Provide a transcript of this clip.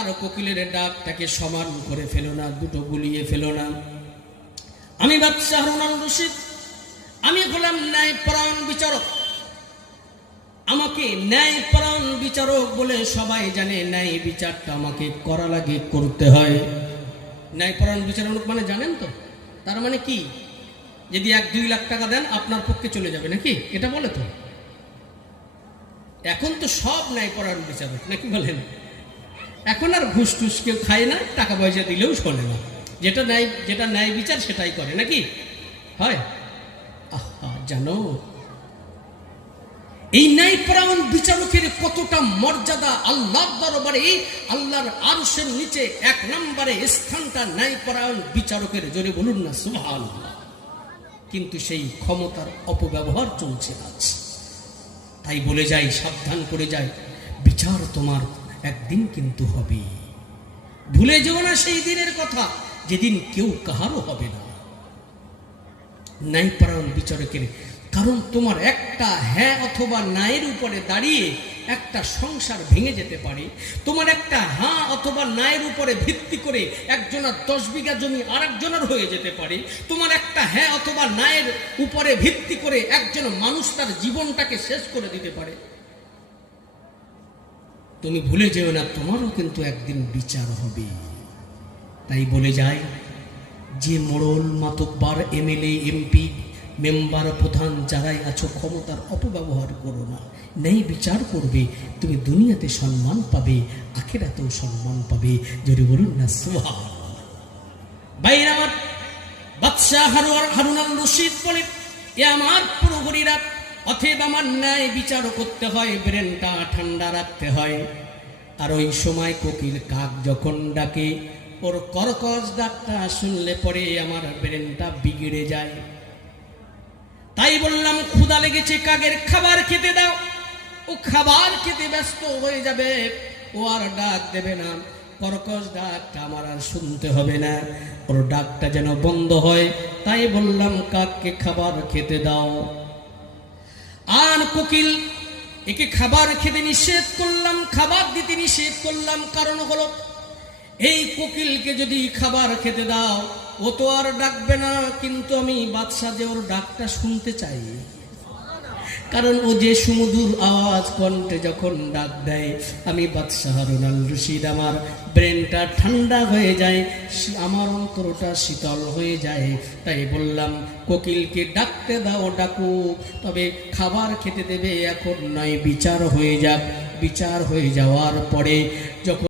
আর কোকিলের ডাকটাকে সমান করে ফেলো না, দুটো গুলিয়ে ফেলো না। আমি বাদশাহ হারুন আল রশিদ, আমি হলাম ন্যায়পরায়ণ বিচারক। আমাকে ন্যায়পরায়ণ বিচারক বলে সবাই জানে। ন্যায় বিচারটা আমাকে করা লাগে, করতে হয়। ন্যায়পরায়ণ বিচারক মানে জানেন তো? তার মানে কি? যদি 1-2 লাখ টাকা দেন আপনার পক্ষে চলে যাবে নাকি, এটা বলে তো? এখন তো সব ন্যায়পরায়ণ বিচারক, নাকি বলেন? এখন আর ঘুষ টুস কেউ খায় না, টাকা পয়সা দিলেও শোনে না। যেটা ন্যায় বিচার সেটাই করে, নাকি হয়? আহা, জানো এই ন্যায়পরায়ণ বিচারকের কতটা মর্যাদা আল্লাহর দরবারে। আল্লাহর আরশের নিচে 1 নম্বরে স্থানটা ন্যায়পরায়ণ বিচারকের। জোরে বলুন না সুবহানাল্লাহ। কিন্তু সেই ক্ষমতার অপব্যবহার চলছে আজ। তাই বলে যাই, সাবধান করে যাই, বিচার তোমার একদিন কিন্তু হবে। ভুলে যেও না সেই দিনের কথা, যেদিন কেউ কাহারও হবে না। ন্যায়পরায়ণ বিচারকের কারণ তোমার একটা হ্যাঁ অথবা নায়ের উপরে দাঁড়িয়ে একটা সংসার ভেঙে যেতে পারে। তোমার একটা হ্যাঁ অথবা নায়ের উপরে ভিত্তি করে একজনের 10 বিঘা জমি আরেকজনের হয়ে যেতে পারে। তোমার একটা হ্যাঁ অথবা নায়ের উপরে ভিত্তি করে একজন মানুষ তার জীবনটাকে শেষ করে দিতে পারে। তুমি ভুলে যেও না, তোমারও কিন্তু একদিন বিচার হবে। তাই বলে যায়, যে মোড়ল, মাতব্বর, এমএলএ, এমপি, মেম্বার, প্রধান যারাই আছো, ক্ষমতার অপব্যবহার করো না। ন্যায় বিচার করবে, তুমি দুনিয়াতে সম্মান পাবে, আখিরাতেও সম্মান পাবে। যদি বলুন না সুবহানাল্লাহ। ভাইরা আমার, বাদশাহ হারুন আল রশিদ বলে, এ আমার প্রহরীরা, অতএব আমার ন্যায় বিচার করতে হয়, ব্রেনটা ঠান্ডা রাখতে হয়। আর ওই সময় কোকিল কাক যখন ডাকে, ওর কর্কশ ডাকটা শুনলে পরে আমার ব্রেনটা বিগড়ে যায়। তাই বললাম, ক্ষুধা লেগেছে, কাকের খাবার খেতে দাও। ও খাবার খেতে ব্যস্ত হয়ে যাবে, ও আর ডাক দেবে না। কর্কশ ডাকটা আমার আর শুনতে হবে না, ওর ডাকটা যেন বন্ধ হয়। তাই বললাম, কাককে খাবার খেতে দাও। আর কোকিল, একে খাবার খেতে নিষেধ করলাম, খাবার দিতে নিষেধ করলাম। কারণ হলো, এই কোকিলকে যদি খাবার খেতে দাও, ও তো আর ডাকবে না। কিন্তু আমি বাদশা যে ওর ডাকটা শুনতে চাই, কারণ ও যে সুমধুর আওয়াজ কণ্ঠে যখন ডাক দেয়, আমি বাদশাহ হারুন আল রশিদ, আমার ব্রেনটা ঠান্ডা হয়ে যায়, আমার অন্তরটা শীতল হয়ে যায়। তাই বললাম, কোকিলকে ডাকতে দাও, ডাকুক, তবে খাবার খেতে দেবে এখন নয়, বিচার হয়ে যাক। বিচার হয়ে যাওয়ার পরে যখন